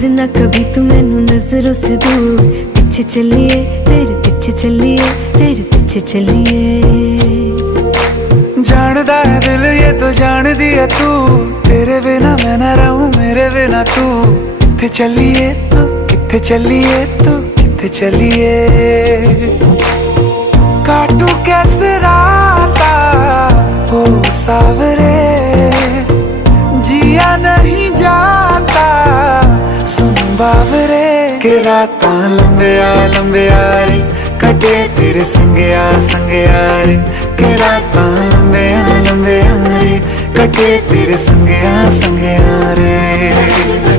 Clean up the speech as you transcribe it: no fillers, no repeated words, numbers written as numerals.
करना कभी तू मैनू नजरों से दूर। पीछे चलिए तेरे पीछे चलिए, तेरे पीछे चलिए। जानदा है दिल ये तो जान दिया तू, तेरे बिना मैं ना रहूं मेरे बिना तू। किथे चलिए तू, किथे चलिए तू, किथे चलिए। काटू कैसे राता हो सावरे, जिया नहीं जाता सुन बावरे। के रातां लंबिया लंबिया रे, कटे तेरे संगया संगया रे। के रातां लंबिया लंबिया रे, कटे तेरे संगया संगया रे।